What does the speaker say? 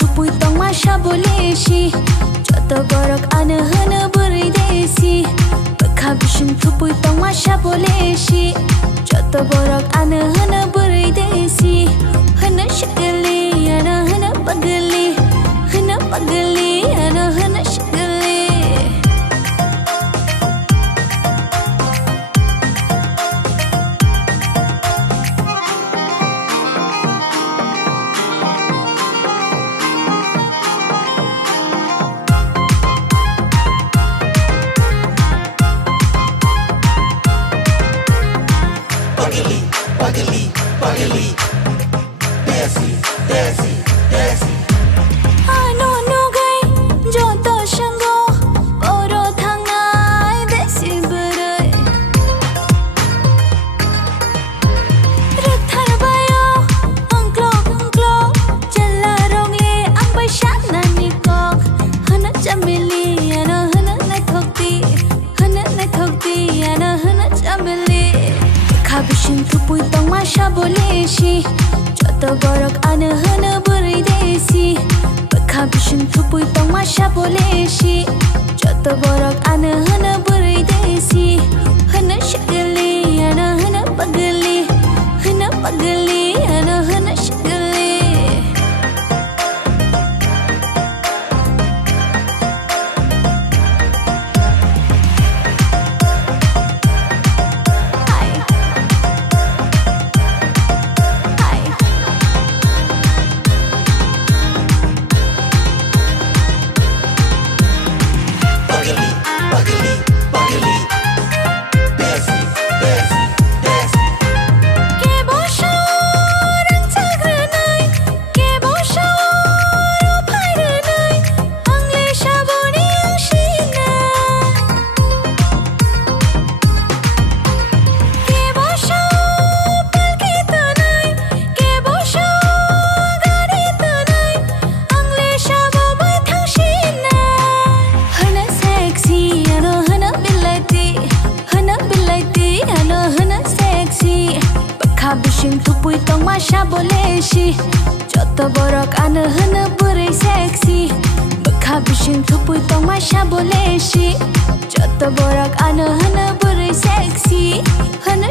थुपुई तंग मा शाबोलेशी जतो borok ane hana burai desi bakha bishin थुपुई तंग मा शाबोलेशी जतो borok ane hana burai desi hana shikali ana hana pagali ana hana shikali Pagali, desi, desi, desi. Ano no gai, joto shango, oro thangai desi burai. Rathar bayo, angklo, jala rongle, ang bai shat na nikok. Hana chamili, ano hana na thokti, ano hana chamili. Kabishin thupui tang ma shaboleshi joto borok ane hana burai desi kabishin thupui tang ma shaboleshi joto borok ane hana burai desi hana shikali ana hana pagali ana hana shikali Kabishin thupui tang ma shaboleshi joto borok ane hana burai sexy kabishin thupui tang ma shaboleshi joto borok ane hana burai sexy hana